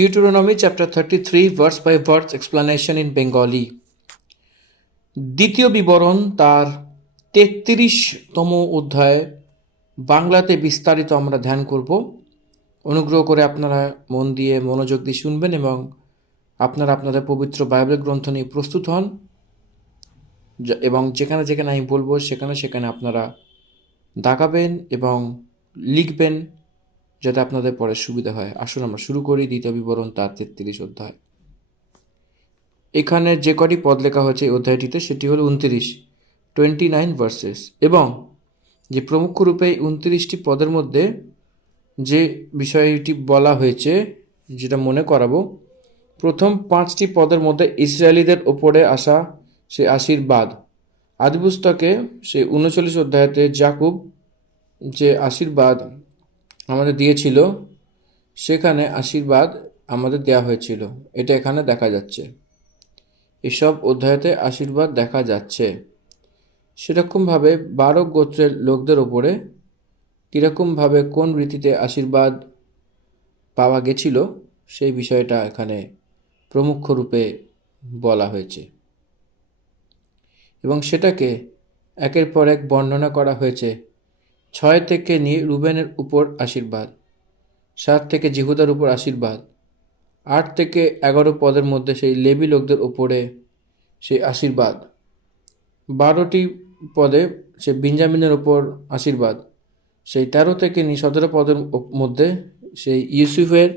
Deuteronomy chapter 33 verse by verse explanation in Bengali. দ্বিতীয় বিবরণ তার 33তম অধ্যায় বাংলাতে বিস্তারিত আমরা ধ্যান করব। অনুগ্রহ করে আপনারা মন দিয়ে মনোযোগ দিয়ে শুনবেন এবং আপনারা আপনাদের পবিত্র বাইবেল গ্রন্থ নিয়ে প্রস্তুত হন এবং যেখানে যেখানে আমি বলবো সেখানে সেখানে আপনারা দাগাবেন এবং লিখবেন যাতে আপনাদের পরে সুবিধা হয়। আসুন আমরা শুরু করি দ্বিতীয় বিবরণ তার 33 অধ্যায়। এখানে যে কটি পদ লেখা হয়েছে এই অধ্যায়টিতে সেটি হলো 29 ভার্সেস, এবং যে প্রমুখ রূপে 29টি পদের মধ্যে যে বিষয়টি বলা হয়েছে যেটা মনে করাবো, প্রথম 5টি পদের মধ্যে ইসরায়েলিদের ওপরে আসা সে আশীর্বাদ। আদিপুস্তকে সে 39 অধ্যায়তে যাকুব যে আশীর্বাদ আমাদের দিয়েছিল সেখানে আশীর্বাদ আমাদের দেয়া হয়েছিল, এটা এখানে দেখা যাচ্ছে। এসব অধ্যায়তে আশীর্বাদ দেখা যাচ্ছে। সেরকমভাবে 12 গোত্রের লোকদের ওপরে কীরকমভাবে কোন রীতিতে আশীর্বাদ পাওয়া গেছিল সেই বিষয়টা এখানে প্রমুখ রূপে বলা হয়েছে এবং সেটাকে একের পর এক বর্ণনা করা হয়েছে। 6 থেকে নিয়ে রুবেনের উপর আশীর্বাদ, 7 থেকে জিহুদার উপর আশীর্বাদ, 8 থেকে 11 পদের মধ্যে সেই লেবি লোকদের উপরে সেই আশীর্বাদ, 12টি পদে সে বেঞ্জামিনের উপর আশীর্বাদ, সেই 13 থেকে নিয়ে 17 পদের মধ্যে সেই ইউসুফের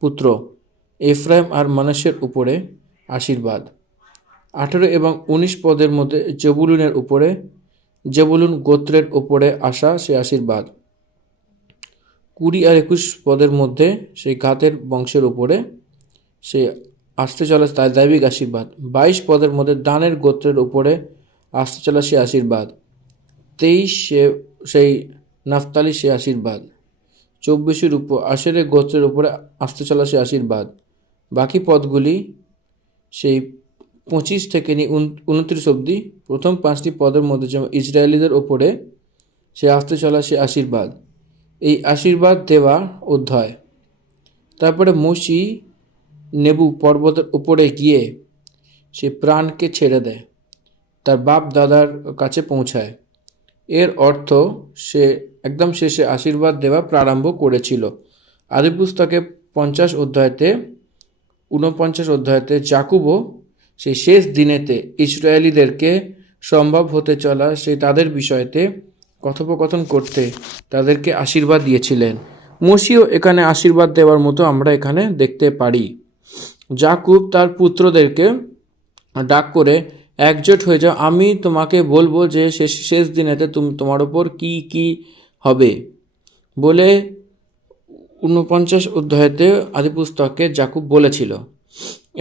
পুত্র এফরাইম আর মানাসের উপরে আশীর্বাদ, 18 এবং 19 পদের মধ্যে জবুলুনের উপরে জবুলুন গোত্রের উপরে আসা সে আশীর্বাদ, 20 আর 21 পদের মধ্যে সেই গাতের বংশের উপরে সে আসতে চলা তার দৈবিক আশীর্বাদ, 22 পদের মধ্যে দানের গোত্রের উপরে আসতে চলা সে আশীর্বাদ, 23 সেই নাফতালি সে আশীর্বাদ, 24 উপর আশেরের গোত্রের উপরে আসতে চলা সে আশীর্বাদ। বাকি পদগুলি সেই 25 থেকে নিয়ে 29 অবধি প্রথম 5টি পদের মধ্যে যেমন ইসরায়েলিদের ওপরে সে আসতে চলা সে আশীর্বাদ, এই আশীর্বাদ দেওয়া অধ্যায়। তারপরে মোশি নেবু পর্বতের উপরে গিয়ে সে প্রাণকে ছেড়ে দেয়, তার বাপ দাদার কাছে পৌঁছায়। এর অর্থ সে একদম শেষে আশীর্বাদ দেওয়া প্রারম্ভ করেছিল। আদিপুস্তকে 49 অধ্যায়তে যাকুবও সেই শেষ দিনেতে ইসরায়েলিদেরকে সম্ভব হতে চলা সেই তাদের বিষয়তে কথোপকথন করতে তাদেরকে আশীর্বাদ দিয়েছিলেন। মোশিও এখানে আশীর্বাদ দেওয়ার মতো আমরা এখানে দেখতে পারি। যাকুব তার পুত্রদেরকে ডাক করে একজোট হয়ে যাও, আমি তোমাকে বলবো যে শেষ দিনেতে তোমার ওপর কি কি হবে বলে 49 অধ্যায়তে আদিপুস্তকে যাকুব বলেছিল।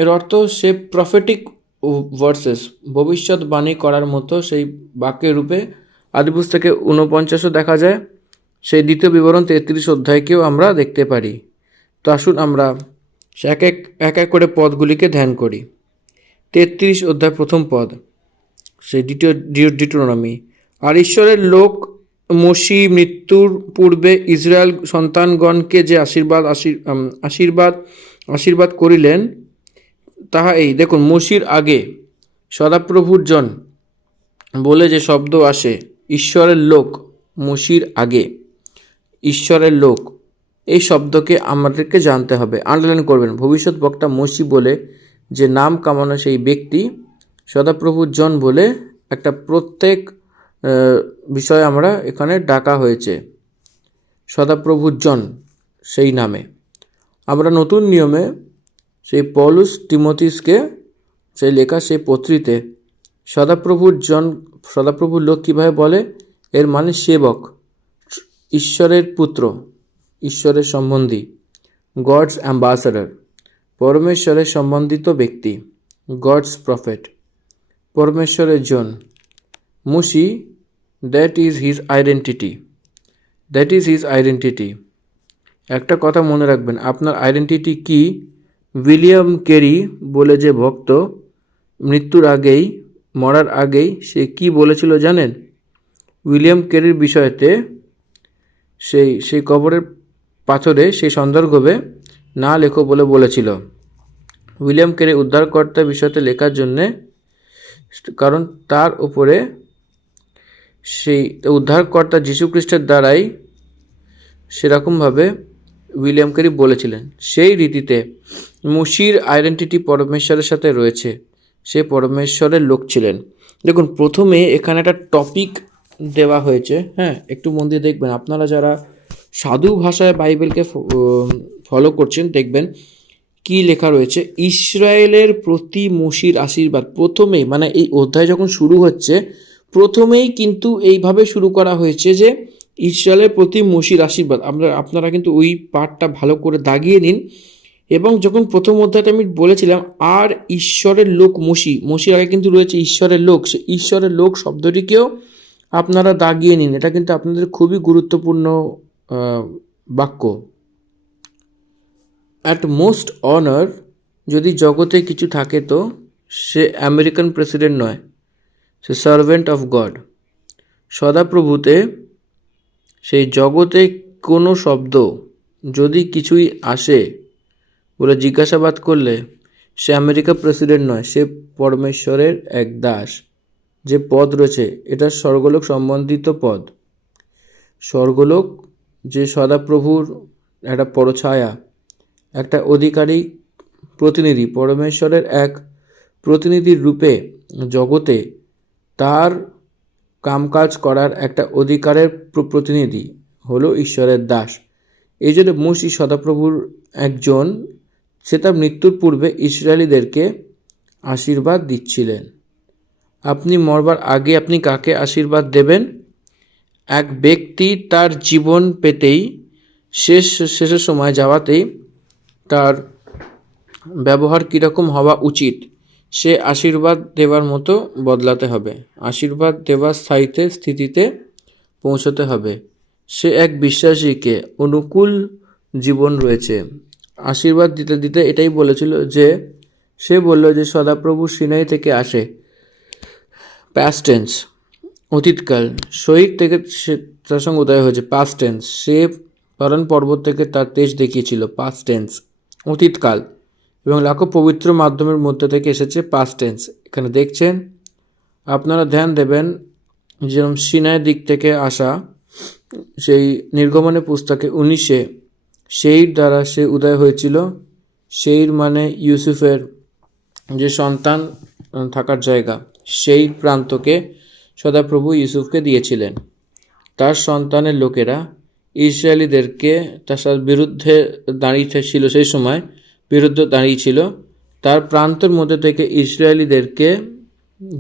এর অর্থ সে প্রফেটিক ভার্সেস ভবিষ্যৎবাণী করার মতো সেই বাক্যের রূপে আদিপুস্তকে 49ও দেখা যায়, সেই দ্বিতীয় বিবরণ 33 অধ্যায়কেও আমরা দেখতে পারি। তো আসুন আমরা এক এক করে পদগুলিকে ধ্যান করি। 33 অধ্যায় প্রথম পদ, সেই ডিউটেরোনমি। আর ঈশ্বরের লোক মোশি মৃত্যুর পূর্বে ইসরায়েল সন্তানগণকে যে আশীর্বাদ করিলেন তাহা এই। দেখুন, মোশির আগে সদাপ্রভুর জন বলে যে শব্দ আসে, ঈশ্বরের লোক, মোশির আগে ঈশ্বরের লোক, এই শব্দকে আমাদেরকে জানতে হবে, আন্ডারলাইন করবেন। ভবিষ্যৎ বক্তা মোশি বলে যে নাম কামানো সেই ব্যক্তি, সদাপ্রভুর জন বলে একটা প্রত্যেক বিষয় আমরা এখানে ডাকা হয়েছে সদাপ্রভুর জন সেই নামে। আমরা নতুন নিয়মে সেই পৌলুস তিমোথিসকে সেই লেখা সেই পত্রিতে সদাপ্রভুর লোক কীভাবে বলে, এর মানে সেবক, ঈশ্বরের পুত্র, ঈশ্বরের সম্বন্ধী, গডস অ্যাম্বাসাডার, পরমেশ্বরের সম্বন্ধিত ব্যক্তি, গডস প্রফেট, পরমেশ্বরের জন। মোশি, দ্যাট ইজ হিজ আইডেন্টিটি। একটা কথা মনে রাখবেন, আপনার আইডেন্টিটি কি? উইলিয়াম কেরি বলে যে ভক্ত মরার আগেই সে কি বলেছিল জানেন? উইলিয়াম কেরির বিষয়তে সেই কবরের পাথরে সেই সন্দর্ভে না লেখো বলে বলেছিল। উইলিয়াম ক্যারি উদ্ধারকর্তা বিষয়তে লেখার জন্যে, কারণ তার উপরে সেই উদ্ধারকর্তা যীশুখ্রিস্টের দ্বারাই সেরকমভাবে উইলিয়াম ক্যারি বলেছিলেন। সেই রীতিতে মসির আইডেন্টিটি পরমেশ্বরের সাথে রয়েছে, সে পরমেশ্বরের লোক ছিলেন। দেখুন, প্রথমে এখানে একটা টপিক দেওয়া হয়েছে, হ্যাঁ, একটু মন দিয়ে দেখবেন। আপনারা যারা সাধু ভাষায় বাইবেলকে ফলো করছেন, দেখবেন কি লেখা রয়েছে। ইসরায়েলের প্রতি মসির আশীর্বাদ, প্রথমেই মানে এই অধ্যায় যখন শুরু হচ্ছে, প্রথমেই কিন্তু এইভাবে শুরু করা হয়েছে যে ইসরায়েলের প্রতি মসির আশীর্বাদ। আপনারা কিন্তু ওই পার্টটা ভালো করে দাগিয়ে নিন। এবং যখন প্রথম অধ্যায়টা আমি বলেছিলাম আর ঈশ্বরের লোক মসির আগে কিন্তু রয়েছে ঈশ্বরের লোক, সে ঈশ্বরের লোক শব্দটিকেও আপনারা দাগিয়ে নিন। এটা কিন্তু আপনাদের খুবই গুরুত্বপূর্ণ বাক্য। অ্যাট মোস্ট অনার, যদি জগতে কিছু থাকে তো সে আমেরিকান প্রেসিডেন্ট নয়, সে সার্ভেন্ট অফ গড। সদাপ্রভুতে সেই জগতে কোনো শব্দ যদি কিছুই আসে বলে জিজ্ঞাসাবাদ করলে, সে আমেরিকা প্রেসিডেন্ট নয়, সে পরমেশ্বরের এক দাস। যে পদ রয়েছে এটা স্বর্গলোক সম্বন্ধিত পদ। স্বর্গলোক যে সদাপ্রভুর একটা পরছায়া, একটা অধিকারী প্রতিনিধি, পরমেশ্বরের এক প্রতিনিধির রূপে জগতে তার কামকাজ করার একটা অধিকারের প্রতিনিধি হলো ঈশ্বরের দাস। এই জন্য মসি সদাপ্রভুর একজন, সে তার মৃত্যুর পূর্বে ইসরায়েলিদেরকে আশীর্বাদ দিচ্ছিলেন। আপনি মরবার আগে আপনি কাকে আশীর্বাদ দেবেন? এক ব্যক্তি তার জীবন পেতেই শেষের সময় যাওয়াতেই তার ব্যবহার কীরকম হওয়া উচিত সে আশীর্বাদ দেওয়ার মতো বদলাতে হবে। আশীর্বাদ দেওয়ার স্থিতিতে পৌঁছতে হবে। সে এক বিশ্বাসীকে অনুকূল জীবন রয়েছে। আশীর্বাদ দিতে দিতে এটাই বলেছিল যে, সে বলল যে সদাপ্রভু সিনাই থেকে আসে, প্যাস্ট টেন্স, অতীতকাল। শহীদ থেকে সে তার সঙ্গে উদয় হয়েছে, পাস্ট টেন্স। সে পারান পর্বত থেকে তার তেজ দেখিয়েছিল, পাস্ট টেন্স, অতীতকাল। এবং লাখো পবিত্র মাধ্যমের মধ্যে থেকে এসেছে, পাস্ট টেন্স। এখানে দেখছেন, আপনারা ধ্যান দেবেন, যেরকম সিনাইয়ের দিক থেকে আসা, সেই নির্গমনের পুস্তকে 19-এ সেইর দ্বারা সে উদয় হয়েছিল। সেইর মানে ইউসুফের যে সন্তান থাকার জায়গা, সেই প্রান্তকে সদাপ্রভু ইউসুফকে দিয়েছিলেন। তার সন্তানের লোকেরা ইসরায়েলিদেরকে তার সাথে বিরুদ্ধে দাঁড়িয়েছিল, সেই সময় বিরুদ্ধে দাঁড়িয়েছিল। তার প্রান্তের মধ্যে থেকে ইসরায়েলিদেরকে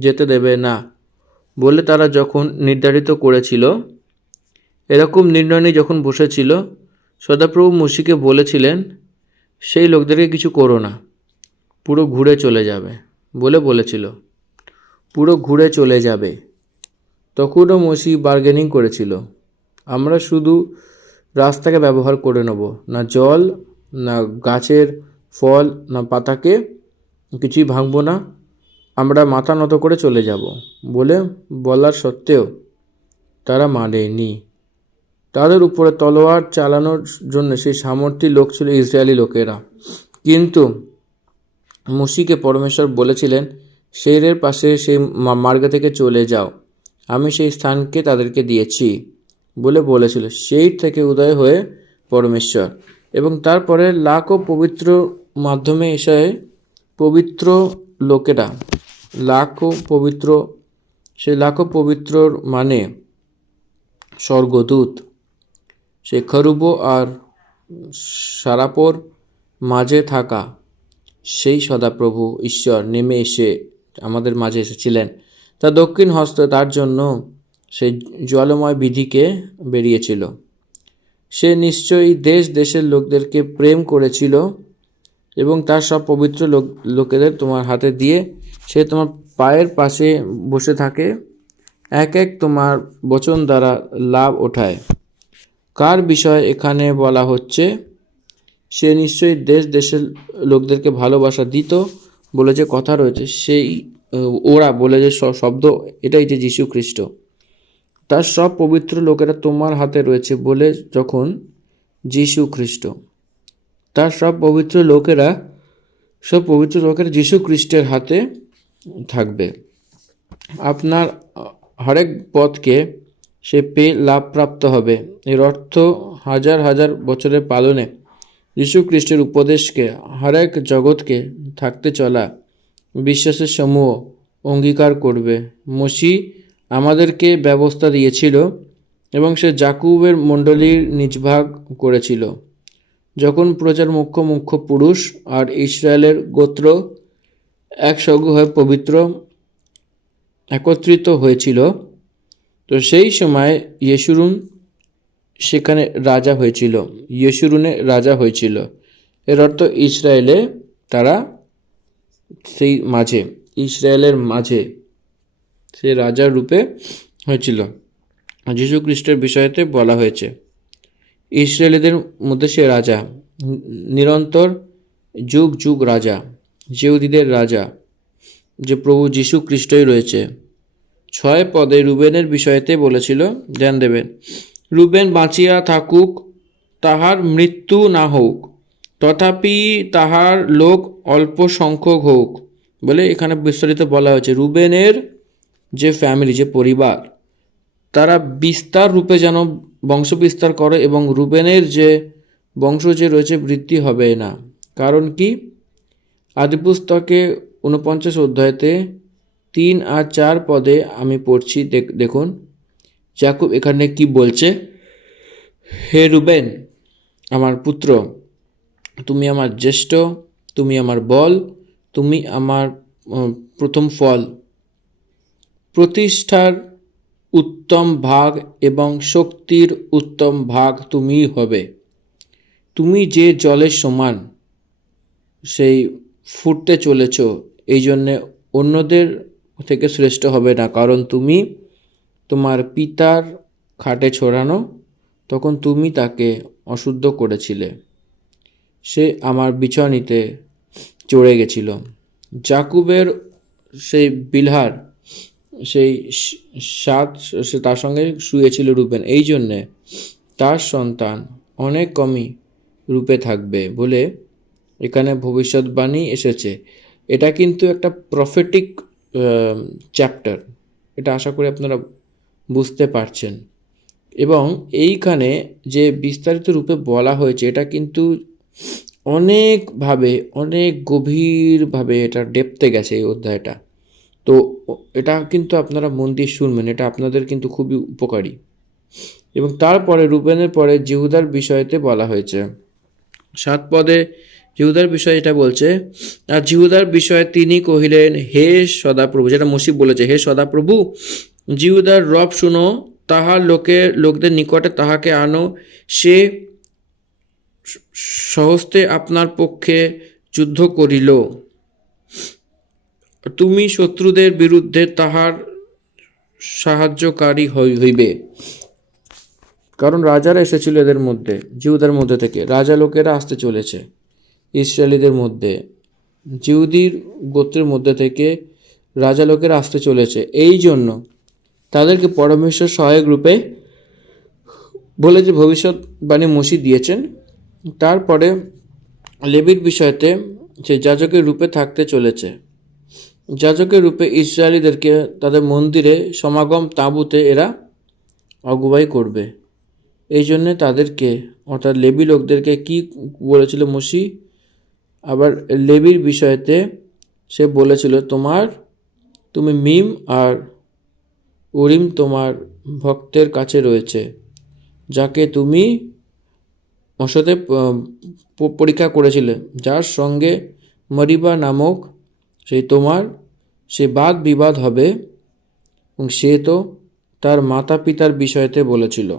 যেতে দেবে না বলে তারা যখন নির্ধারিত করেছিল, এরকম নির্ণয় নিয়ে যখন বসেছিল, সদাপ্রভু মসিকে বলেছিলেন সেই লোকদেরকে কিছু করো না, পুরো ঘুরে চলে যাবে বলে বলেছিল, পুরো ঘুরে চলে যাবে। তখনও মসি বার্গেনিং করেছিল, আমরা শুধু রাস্তাকে ব্যবহার করে নেব, না জল, না গাছের ফল, না পাতাকে কিছুই ভাঙবো না, আমরা মাথা নত করে চলে যাব বলে বলার সত্ত্বেও তারা মানেনি। তাদের উপরে তলোয়ার চালানোর জন্য সেই সামর্থ্যী লোক ছিল ইসরায়েলি লোকেরা। কিন্তু মসিকে পরমেশ্বর বলেছিলেন, সেইরের পাশে সেই মার্গ থেকে চলে যাও, আমি সেই স্থানকে তাদেরকে দিয়েছি বলে বলেছিল। সেই থেকে উদয় হয়ে পরমেশ্বর, এবং তারপরে লাখো পবিত্র মাধ্যমে এসে পবিত্র লোকেরা, লাখো পবিত্র, সেই লাখো পবিত্রর মানে স্বর্গদূত, সে খরুব আর সারাপোর মাঝে থাকা সেই সদাপ্রভু ঈশ্বর নেমে এসে আমাদের মাঝে এসেছিলেন। তা দক্ষিণ হস্ত তার জন্য সেই জলময় বিধিকে বেরিয়েছিল। সে নিশ্চয়ই দেশ দেশের লোকদেরকে প্রেম করেছিল এবং তার সব পবিত্র লোকেদের তোমার হাতে দিয়ে সে তোমার পায়ের পাশে বসে থাকে, এক এক তোমার বচন দ্বারা লাভ ওঠায়। কার বিষয় এখানে বলা হচ্ছে? সে নিশ্চয়ই দেশ দেশের লোকদেরকে ভালোবাসা দিত বলে যে কথা রয়েছে, সেই ওরা বলে যে শব্দ, এটাই যে যীশু খ্রিস্ট। তার সব পবিত্র লোকেরা তোমার হাতে রয়েছে বলে যখন যীশু খ্রিস্ট, তার সব পবিত্র লোকেরা যীশু খ্রিস্টের হাতে থাকবে। আপনার হরেক পথকে সে পেয়ে লাভপ্রাপ্ত হবে। এর অর্থ হাজার হাজার বছরের পালনে যীশু খ্রিস্টের উপদেশকে হরেক জগৎকে থাকতে চলা বিশ্বাসের সমূহ অঙ্গীকার করবে। মসিহ আমাদেরকে ব্যবস্থা দিয়েছিল এবং সে যাকুবের মণ্ডলীর নিজভাগ করেছিল। যখন প্রজার মুখ্য মুখ্য পুরুষ আর ইসরায়েলের গোত্র একসঙ্গে হয়ে পবিত্র একত্রিত হয়েছিল, তো সেই সময় সেখানে রাজা হয়েছিল। ইয়েশুরুনে রাজা হয়েছিল। এর অর্থ ইসরায়েলে তারা ইসরায়েলের মাঝে সে রাজার রূপে হয়েছিল। যীশু খ্রিস্টের বিষয়তে বলা হয়েছে ইসরায়েলিদের মধ্যে সে রাজা, নিরন্তর যুগ যুগ রাজা, জিহুদীদের রাজা, যে প্রভু যীশু খ্রিস্টই রয়েছে। 6 পদে রুবেনের বিষয়তে বলেছিল, ধ্যান দেবেন। রুবেন বাঁচিয়া থাকুক, তাহার মৃত্যু না হোক, তথাপি তাহার লোক অল্প সংখ্যক হোক বলে এখানে বিস্তারিত বলা হয়েছে। রুবেনের যে ফ্যামিলি, যে পরিবার, তারা বিস্তার রূপে যেন বংশ বিস্তার করে এবং রুবেনের যে বংশ যে রয়েছে বৃদ্ধি হবে না। কারণ কি? আদিপুস্তকে 49 অধ্যায়তে 3 আর 4 পদে আমি পড়ছি, দেখুন যাকুব এখানে কি বলছে। হে রুবেন আমার পুত্র, তুমি আমার জ্যেষ্ঠ, তুমি আমার বল, তুমি আমার প্রথম ফল। প্রতিষ্ঠার উত্তম ভাগ এবং শক্তির উত্তম ভাগ তুমিই হবে। তুমি যে জলের সমান সেই ফুটতে চলেছ, এই জন্যে অন্যদের থেকে শ্রেষ্ঠ হবে না। কারণ তুমি তোমার পিতার খাটে ছড়ানো, তখন তুমি তাকে অশুদ্ধ করেছিলে, সে আমার বিছানিতে চড়ে গেছিল। যাকুবের সেই বিলহার, সেই সে তার সঙ্গে শুয়েছিল রূপেন, এই জন্যে তার সন্তান অনেক কমই রূপে থাকবে বলে এখানে ভবিষ্যৎবাণী এসেছে। এটা কিন্তু একটা প্রফেটিক চ্যাপ্টার, এটা আশা করি আপনারা বুঝতে পারছেন। এবং এইখানে যে বিস্তারিত রূপে বলা হয়েছে, এটা কিন্তু অনেকভাবে, অনেক গভীরভাবে এটা ডেপথে গেছে এই অধ্যায়টা। তো এটা কিন্তু আপনারা মন দিয়ে শুনবেন, এটা আপনাদের কিন্তু খুবই উপকারী। এবং তারপরে রুবেনের পরে জিহুদার বিষয়তে বলা হয়েছে। 7 পদে জিহুদার বিষয় এটা বলছে, আর জিহুদার বিষয়ে তিনি কহিলেন, হে সদাপ্রভু, যেটা মসিহ বলেছে, হে সদাপ্রভু, জিহুদার রব শুনো, তাহার লোকদের নিকটে তাহাকে আনো, সে সহস্তে আপনার পক্ষে যুদ্ধ করিল। তুমি শত্রুদের বিরুদ্ধে তাহার সাহায্যকারী হইবে। কারণ রাজারা এসেছিল এদের মধ্যে, জিহুদার মধ্যে থেকে রাজা লোকেরা আসতে চলেছে ইসরায়েলিদের মধ্যে, জিহুদীর গোত্রের মধ্যে থেকে রাজা লোকেরা আসতে চলেছে। এই জন্য তাদেরকে পরমেশ্বর সহায়ক রূপে বলে যে ভবিষ্যৎবাণী মসিহ দিয়েছেন। তারপরে লেবীর বিষয়তে সে যাজকের রূপে থাকতে চলেছে। যাজকের রূপে ইসরায়েলিদেরকে তাদের মন্দিরে সমাগম তাঁবুতে এরা অগুয়াই করবে। এই জন্যে তাদেরকে, অর্থাৎ লেবী লোকদেরকে কি বলেছিল মসিহ? আবার লেবীর বিষয়তে সে বলেছিল, তুমি মিম আর উরিম তোমার ভক্তের কাছে রয়েছে, যাকে তুমি মশতে পরীক্ষা করেছিলে, যার সঙ্গে মরিবা নামক সে বাদ বিবাদ হবে, এবং সে তো তার মাতা পিতার বিষয়তে বলেছিল,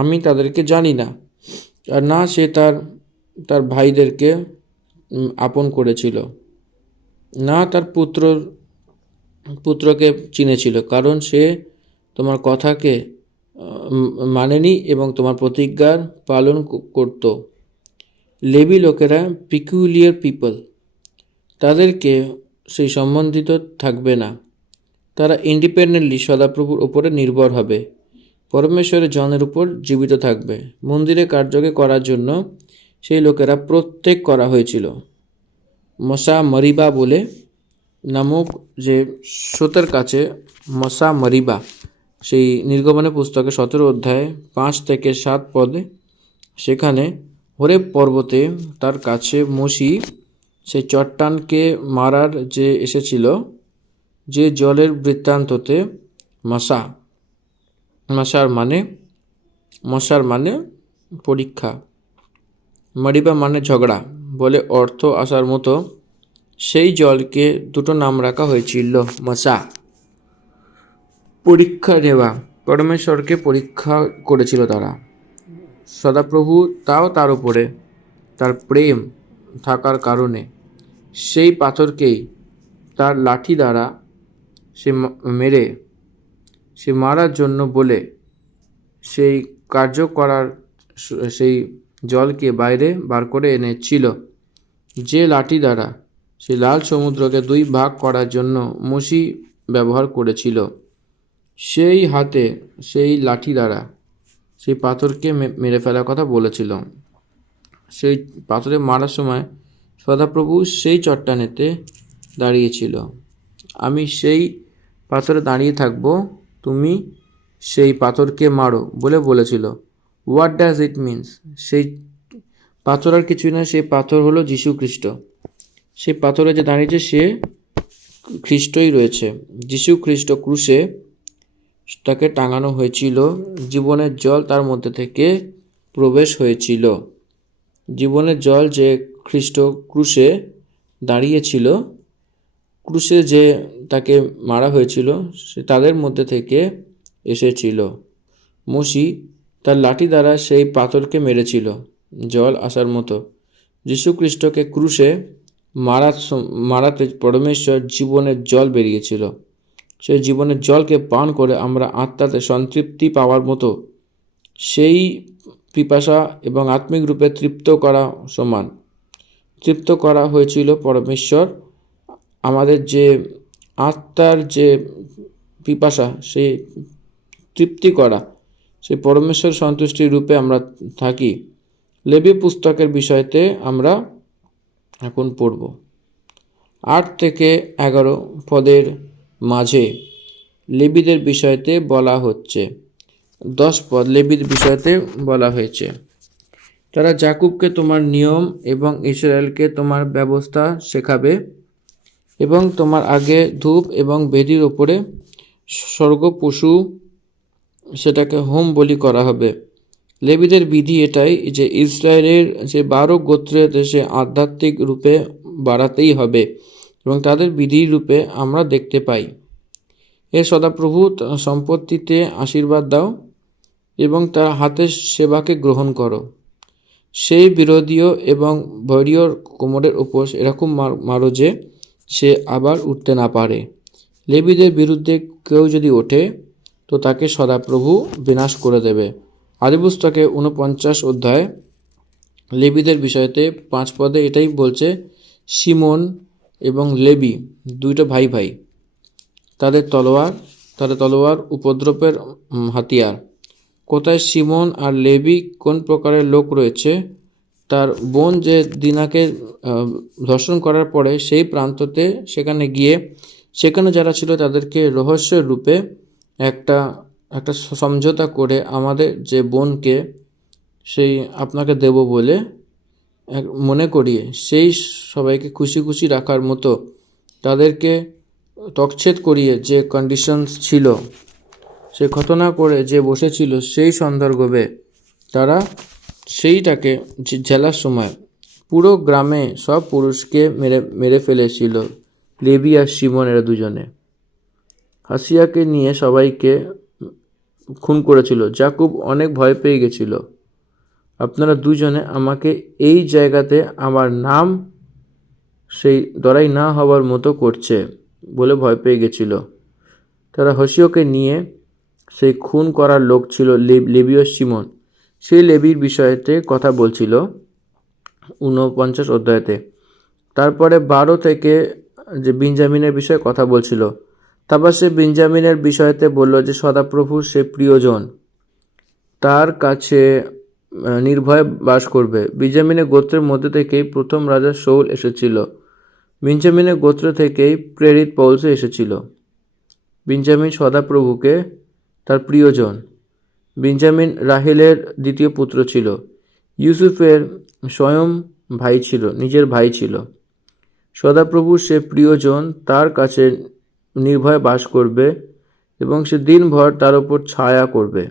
আমি তাদেরকে জানি না, আর না সে তার ভাইদেরকে আপন করেছিল, না তার পুত্রকে চিনেছিল, কারণ সে তোমার কথাকে মানেনি এবং তোমার প্রতিজ্ঞার পালন করত। লেবী লোকেরা পিকুলিয়ার পিপল, তাদেরকে সেই সম্বন্ধিত থাকবে না। তারা ইন্ডিপেন্ডেন্টলি সদাপ্রভুর ওপরে নির্ভর হবে, পরমেশ্বরের জনের উপর জীবিত থাকবে। মন্দিরে কার্যকে করার জন্য সেই লোকেরা প্রত্যেক করা হয়েছিল। মশা মরিবা বলে নামক যে স্রোতের কাছে মশা মরিবা, সেই নির্গমনের পুস্তকে 17 অধ্যায় 5 থেকে 7 পদে, সেখানে হরেব পর্বতে তার কাছে মসি সেই চট্টানকে মারার যে এসেছিল, যে জলের বৃত্তান্ততে মশার মানে পরীক্ষা, মরিবা মানে ঝগড়া বলে অর্থ আসার মতো সেই জলকে দুটো নাম রাখা হয়েছিল। মশা পরীক্ষা নেওয়া, পরমেশ্বরকে পরীক্ষা করেছিল তারা। সদাপ্রভু তাও তার উপরে তার প্রেম থাকার কারণে সেই পাথরকেই তার লাঠি দ্বারা সে মারার জন্য বলে সেই কার্য করার সেই জলকে বাইরে বার করে এনেছিল, যে লাঠি দ্বারা সেই লাল সমুদ্রকে 2 ভাগ করার জন্য মসি ব্যবহার করেছিল। সেই হাতে সেই লাঠি দ্বারা সেই পাথরকে মেরে ফেলার কথা বলেছিল। সেই পাথরে মারার সময় সদাপ্রভু সেই চট্টানেতে দাঁড়িয়েছিল। আমি সেই পাথরে দাঁড়িয়ে থাকব, তুমি সেই পাথরকে মারো বলে বলেছিল। What does it means? সেই পাথর আর কিছুই না, সেই পাথর হলো যীশু খ্রিস্ট। সেই পাথরে যে দাঁড়িয়েছে সে খ্রিস্টই রয়েছে। যীশু খ্রিস্ট ক্রুশে তাকে টাঙানো হয়েছিল, জীবনের জল তার মধ্যে থেকে প্রবেশ হয়েছিল। জীবনের জল যে খ্রিস্ট ক্রুশে দাঁড়িয়েছিল, ক্রুশে যে তাকে মারা হয়েছিল, সে তাদের মধ্যে থেকে এসেছিল। মসি তার লাঠি দ্বারা সেই পাথরকে মেরেছিল জল আসার মতো। যীশু খ্রিস্টকে ক্রুশে মারাতে পরমেশ্বর জীবনের জল বেরিয়েছিল। সেই জীবনের জলকে পান করে আমরা আত্মাতে সন্তৃপ্তি পাওয়ার মতো সেই পিপাসা এবং আত্মিক রূপে তৃপ্ত করা সমান। তৃপ্ত করা হয়েছিল পরমেশ্বর। আমাদের যে আত্মার যে পিপাসা, সেই তৃপ্তি করা, সেই পরমেশ্বর সন্তুষ্টির রূপে আমরা থাকি। লেবী পুস্তকের বিষয়তে আমরা এখন পড়ব। 8 থেকে 11 পদের মাঝে লেবীদের বিষয়তে বলা হচ্ছে। 10 পদ লেবীর বিষয়তে বলা হয়েছে। তারা যাকুবকে তোমার নিয়ম এবং ইসরায়েলকে তোমার ব্যবস্থা শেখাবে, এবং তোমার আগে ধূপ এবং বেদির ওপরে স্বর্গ পশু সেটাকে হোম বলি করা হবে। লেবীদের বিধি এটাই যে ইসরায়েলের যে 12 গোত্রের দেশে আধ্যাত্মিক রূপে বাড়াতেই হবে, এবং তাদের বিধির রূপে আমরা দেখতে পাই। হে সদাপ্রভু, সম্পত্তিতে আশীর্বাদ দাও এবং তার হাতের সেবাকে গ্রহণ করো। সেই বিরোধীয় এবং বৈরীয় কোমরের উপর এরকম মারো যে সে আবার উঠতে না পারে। লেবীদের বিরুদ্ধে কেউ যদি ওঠে তো তাকে সদাপ্রভু বিনাশ করে দেবে। আদিপুস্তকে 49 অধ্যায় লেবীদের বিষয়তে 5 পদে এটাই বলছে। শিমন এবং লেবী দুইটা ভাই ভাই, তাদের তলোয়ার উপদ্রবের হাতিয়ার। কোথায় শিমন আর লেবী কোন প্রকারের লোক রয়েছে, তার বোন যে দিনাকে ধর্ষণ করার পরে সেই প্রান্ততে সেখানে গিয়ে সেখানে যারা ছিল তাদেরকে রহস্যের রূপে একটা সমঝোতা করে আমাদের যে বোনকে সেই আপনাকে দেব বলে মনে করিয়ে সেই সবাইকে খুশি খুশি রাখার মতো তাদেরকে তকছেদ করিয়ে যে কন্ডিশনস ছিল, সে ঘটনা করে যে বসেছিল, সেই সন্দর্ভে তারা সেইটাকে জেলার সময় পুরো গ্রামে সব পুরুষকে মেরে ফেলেছিল। লেবী আর শিমন এরা দুজনে হাসিয়াকে নিয়ে সবাইকে খুন করেছিল। যাকুব অনেক ভয় পেয়ে গেছিল, আপনারা দুজনে আমাকে এই জায়গাতে আমার নাম সেই দরাই না হওয়ার মতো করছে বলে ভয় পেয়ে গেছিল। তারা হসিয়কে নিয়ে সেই খুন করার লোক ছিল লেবী ও শিমন, সেই লেবীর বিষয়তে কথা বলছিল 49 অধ্যায়তে। তারপরে 12 থেকে যে বেঞ্জামিনের বিষয়ে কথা বলছিল। তারপর সে বেঞ্জামিনের বিষয়তে বলল যে সদাপ্রভু সে প্রিয়জন, তার কাছে নির্ভয়ে বাস করবে। বেঞ্জামিনের গোত্রের মধ্যে থেকেই প্রথম রাজা শৌল এসেছিল। বেঞ্জামিনের গোত্র থেকেই প্রেরিত পৌলুস এসেছিল। বেঞ্জামিন সদাপ্রভুকে তার প্রিয়জন। বেঞ্জামিন রাহেলের দ্বিতীয় পুত্র ছিল। ইউসুফের স্বয়ং ভাই ছিল, নিজের ভাই ছিল। সদাপ্রভুর সে প্রিয়জন তার কাছে নির্ভয়ে বাস করবে এবং সে দিনভর তার উপর ছায়া করবে,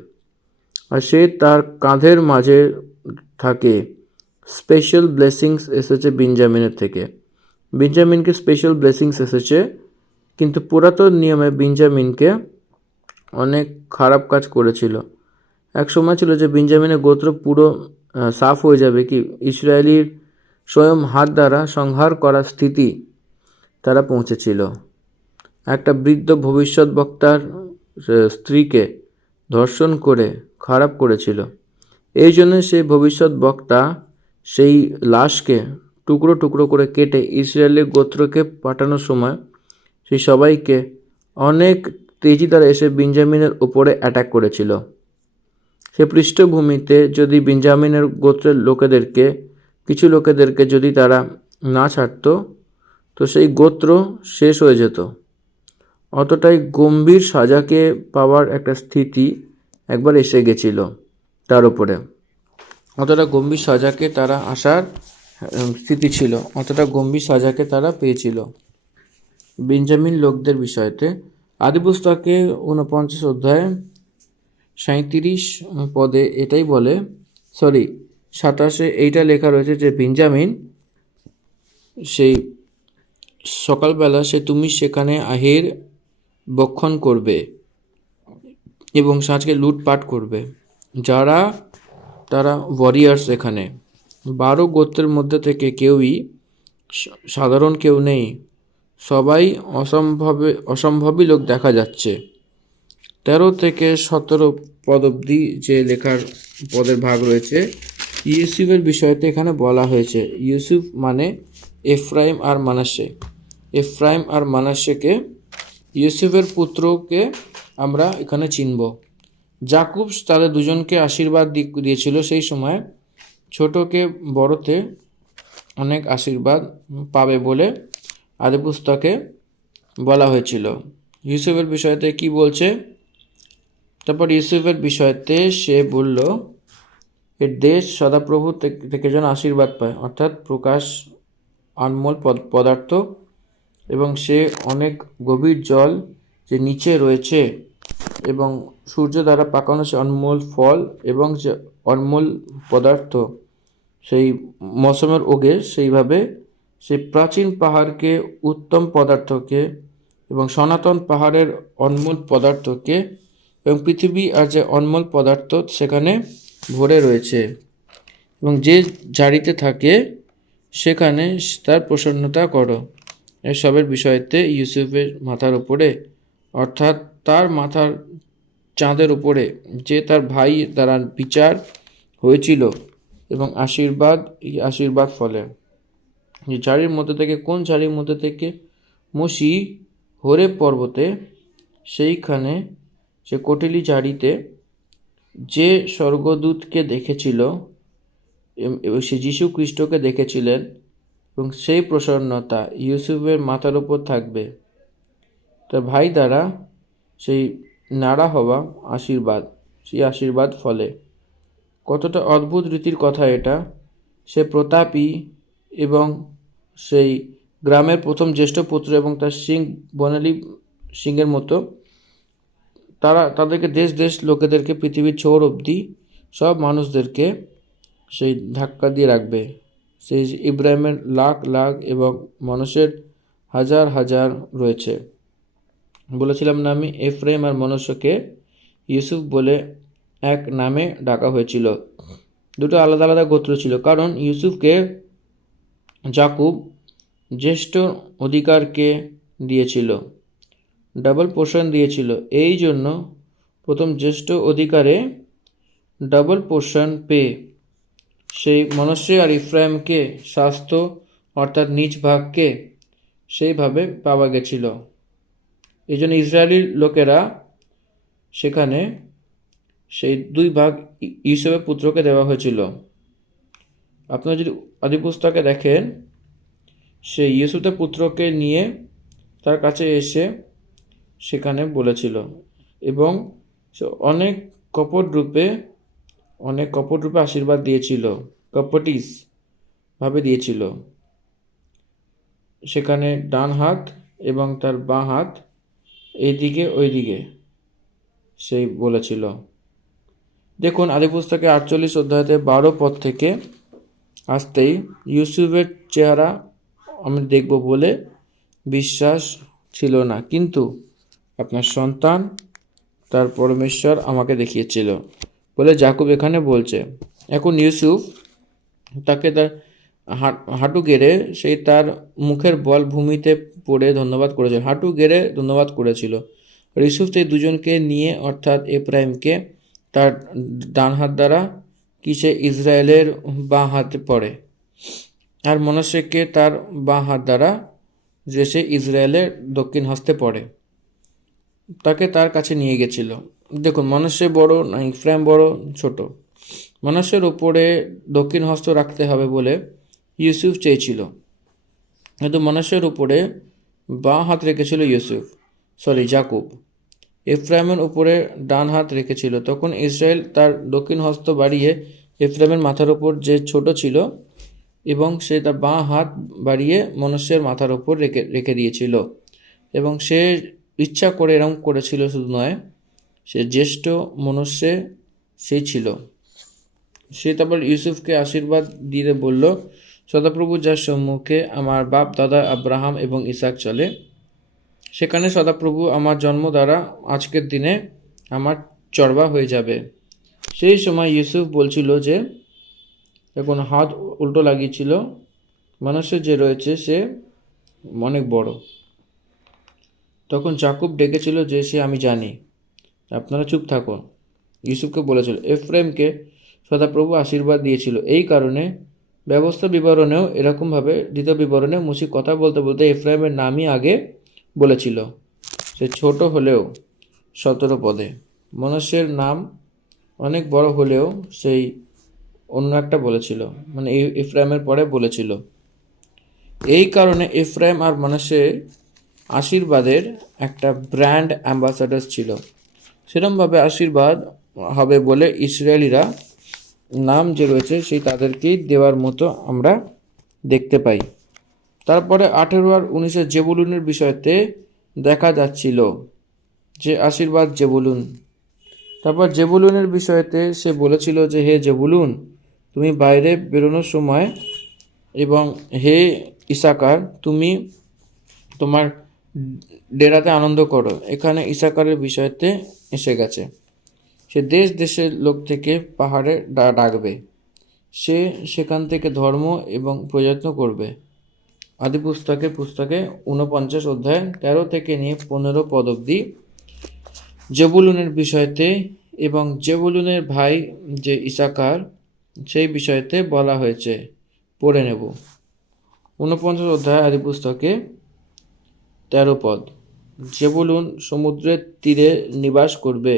আর সে তার কাঁধের মাঝে থাকে। স্পেশাল ব্লেসিংস এসেছে বেঞ্জামিনের থেকে। বেঞ্জামিনকে স্পেশাল ব্লেসিংস এসেছে, কিন্তু পুরাতন নিয়মে বেঞ্জামিনকে অনেক খারাপ কাজ করেছিল। এক সময় ছিল যে বেঞ্জামিনের গোত্র পুরো সাফ হয়ে যাবে, কি ইসরায়েলির স্বয়ং হাত দ্বারা সংহার করার স্থিতি তারা পৌঁছেছিল। একটা বৃদ্ধ ভবিষ্যৎবক্তার স্ত্রীকে ধর্ষণ করে খারাপ করেছিল। এই জন্য সেই ভবিষ্যৎবক্তা সেই লাশকে টুকরো টুকরো করে কেটে ইসরায়েলের গোত্রকে পাঠানোর সময় সেই সবাইকে অনেক তেজি দ্বারা এসে বেঞ্জামিনের উপরে অ্যাটাক করেছিল। সে পৃষ্ঠভূমিতে যদি বেঞ্জামিনের গোত্রের লোকেদেরকে, কিছু লোকেদেরকে যদি তারা না ছাড়ত, তো সেই গোত্র শেষ হয়ে যেত। অতটাই গম্ভীর সাজাকে পাওয়ার একটা স্থিতি একবার এসে গেছিল তার উপরে। অতটা গম্ভীর সাজাকে তারা আসার স্থিতি ছিল, অতটা গম্ভীর সাজাকে তারা পেয়েছিল। বেঞ্জামিন লোকদের বিষয়তে আদিপুস্তকে 49 অধ্যায় 37 পদে এটাই বলে, 27 এইটা লেখা রয়েছে যে বেঞ্জামিন সেই সকালবেলা তুমি সেখানে আহের বক্ষণ করবে এবং সাঁঝকে লুটপাট করবে। যারা তারা ওয়ারিয়ার্স, এখানে 12 গোত্রের মধ্যে থেকে কেউই সাধারণ কেউ নেই, সবাই অসম্ভবই লোক দেখা যাচ্ছে। 13 থেকে 17 পদ অবধি যে লেখার পদের ভাগ রয়েছে, ইউসুফের বিষয়তে এখানে বলা হয়েছে। ইউসুফ মানে এফরাইম আর মানাসে। এফরাইম আর মানাসেকে, ইউসুফের পুত্রকে আমরা এখানে চিনব। যাকুব তাদের দুজনকে আশীর্বাদ দিয়েছিল সেই সময়, ছোটকে বড়তে অনেক আশীর্বাদ পাবে বলে আদিপুস্তকে বলা হয়েছিল। ইউসুফের বিষয়তে কি বলছে? তারপর ইউসুফের বিষয়তে সে বলল, এর দেশ সদাপ্রভু থেকে যেন আশীর্বাদ পায়, অর্থাৎ প্রকাশ অনমোল পদার্থ, এবং সে অনেক গভীর জল যে নিচে রয়েছে এবং সূর্য দ্বারা পাকানো সে অনমোল ফল এবং যে অনমোল পদার্থ সেই মৌসুমের ওগে, সেইভাবে সেই প্রাচীন পাহাড়কে, উত্তম পদার্থকে এবং সনাতন পাহাড়ের অনমোল পদার্থকে এবং পৃথিবী আর যে অনমোল পদার্থ সেখানে ভরে রয়েছে, এবং যে জারিতে থাকে সেখানে তার প্রসন্নতা করো। এসবের বিষয়তে ইউসুফের মাথার উপরে, অর্থাৎ তার মাথার চাঁদের উপরে যে তার ভাই দ্বারা বিচার হয়েছিল এবং আশীর্বাদ ফলে যে ঝাড়ির মধ্যে থেকে, কোন ঝাড়ির মধ্যে থেকে? মসি হোরেব পর্বতে, সেইখানে সে কটিলি ঝাড়িতে যে স্বর্গদূতকে দেখেছিল এবং সে যীশু খ্রিস্টকে দেখেছিলেন, এবং সেই প্রসন্নতা ইউসুফের মাথার উপর থাকবে। তার ভাই দ্বারা সেই নাড়া হওয়া আশীর্বাদ, সেই আশীর্বাদ ফলে। কতটা অদ্ভুত রীতির কথা এটা! সে প্রতাপী এবং সেই গ্রামের প্রথম জ্যেষ্ঠ পুত্র এবং তার সিং বনালী সিংহের মতো, তাদেরকে দেশ দেশ লোকেদেরকে, পৃথিবীর ছোর অবধি সব মানুষদেরকে সেই ধাক্কা দিয়ে রাখবে। সেই ইব্রাহিমের লাখ লাখ এবং মানুষের হাজার হাজার রয়েছে। বলেছিলাম না আমি, এফরাইম আর মনুষ্যকে ইউসুফ বলে এক নামে ডাকা হয়েছিল। দুটো আলাদা আলাদা গোত্র ছিল, কারণ ইউসুফকে যাকুব জ্যেষ্ঠ অধিকারকে দিয়েছিল, ডাবল পোর্শন দিয়েছিল। এই জন্য প্রথম জ্যেষ্ঠ অধিকারে ডাবল পোর্শন পেয়ে সেই মনুষ্য আর ইফ্রাইমকে স্বাস্থ্য, অর্থাৎ নিজ ভাগকে সেইভাবে পাওয়া গেছিল। এই জন্য ইসরায়েলি লোকেরা সেখানে সেই 2 ভাগ ইউসুফের পুত্রকে দেওয়া হয়েছিল। আপনারা যদি আদিপুস্তকে দেখেন, সে ইউসুফের পুত্রকে নিয়ে তার কাছে এসে সেখানে বলেছিল, এবং সে অনেক কপট রূপে আশীর্বাদ দিয়েছিল, কপটিস ভাবে দিয়েছিল। সেখানে ডান হাত এবং তার বাঁ হাত এইদিকে ওইদিকে সেই বলেছিল। দেখুন আদিপুস্তকে 48 অধ্যায়তে 12 পদ থেকে আসতেই ইউসুফের চেহারা আমি দেখব বলে বিশ্বাস ছিল না, কিন্তু আপনার সন্তান তার পরমেশ্বর আমাকে দেখিয়েছিল বলে যাকুব এখানে বলছে। এখন ইউসুফ তাকে তার হাঁটু গেড়ে সেই তার মুখের বল ভূমিতে পড়ে ধন্যবাদ করেছিল, হাঁটু গেড়ে ধন্যবাদ করেছিল। ইউসুফ সেই দুজনকে নিয়ে অর্থাৎ এফরাইমকে তার ডান হাত দ্বারা কি সে ইসরায়েলের বাঁ হাতে পড়ে, আর মনাসেকে তার বাঁ হাত দ্বারা যে সে ইসরায়েলের দক্ষিণ হস্তে পড়ে, তাকে তার কাছে নিয়ে গেছিল। দেখুন মনাসে বড় না ইফরাইম বড় ছোট? মনাসের উপরে দক্ষিণ হস্ত রাখতে হবে বলে ইউসুফ চেয়েছিল, কিন্তু মনাসের উপরে বাঁ হাত রেখেছিল যাকুব। এফরাইমের উপরে ডান হাত রেখেছিল। তখন ইসরায়েল তার দক্ষিণ হস্ত বাড়িয়ে এফরাইমের মাথার উপর যে ছোট ছিল, এবং সে তার বাঁ হাত বাড়িয়ে মনুষ্যের মাথার উপর রেখে দিয়েছিল, এবং সে ইচ্ছা করে এরকম করেছিল। শুধু নয়, সে জ্যেষ্ঠ মনুষ্যে সেই ছিল। সে তারপর ইউসুফকে আশীর্বাদ দিয়ে বলল, সদাপ্রভু যার সম্মুখে আমার বাপ দাদা আব্রাহাম এবং ইসাক চলে, সেখানে সদাপ্রভু আমার জন্ম দ্বারা আজকের দিনে আমার চড়বা হয়ে যাবে। সেই সময় ইউসুফ বলছিল যে, এখন হাত উল্টো লাগিয়েছিল, মানুষের যে রয়েছে সে অনেক বড়। তখন যাকুব ডেকেছিল যে সে আমি জানি, আপনারা চুপ থাকুন। ইউসুফকে বলেছিল, এফ্রেমকে সদাপ্রভু আশীর্বাদ দিয়েছিল, এই কারণে ব্যবস্থা বিবরণেও এরকমভাবে দ্বিতীয় বিবরণে মুসি কথা বলতে বলতে এফ্রাইমের নামই আগে বলেছিল। সে ছোট হলেও 17 পদে, মনুষ্যের নাম অনেক বড় হলেও সেই অন্য একটা বলেছিল, মানে এফ্রাইমের পরে বলেছিল। এই কারণে এফ্রাইম আর মনাসে আশীর্বাদের একটা ব্র্যান্ড অ্যাম্বাসাডার ছিল। সেরকমভাবে আশীর্বাদ হবে বলে ইসরায়েলিরা নাম যে রয়েছে সেই তাদেরকেই দেওয়ার মতো আমরা দেখতে পাই। তারপরে 18 আর 19 জেবুলুনের বিষয়তে দেখা যাচ্ছিল যে আশীর্বাদ জেবুলুন। তারপর জেবুলুনের বিষয়তে সে বলেছিল যে, হে জেবুলুন, তুমি বাইরে বেরোনোর সময়, এবং হে ইসাকার, তুমি তোমার ডেরাতে আনন্দ করো। এখানে ইসাকারের বিষয়তে এসে গেছে। সে দেশ দেশের লোক থেকে পাহাড়ে ডাকবে, সে সেখান থেকে ধর্ম এবং প্রযত্ন করবে। আদি পুস্তকে 49 অধ্যায় 13 থেকে নিয়ে 15 পদ অবধি জেবুলুনের বিষয়তে এবং জেবুলুনের ভাই যে ইসাকার সেই বিষয়তে বলা হয়েছে। পড়ে নেব। 49 অধ্যায় আদি পুস্তকে 13 পদ। জেবুলুন সমুদ্রের তীরে নিবাস করবে,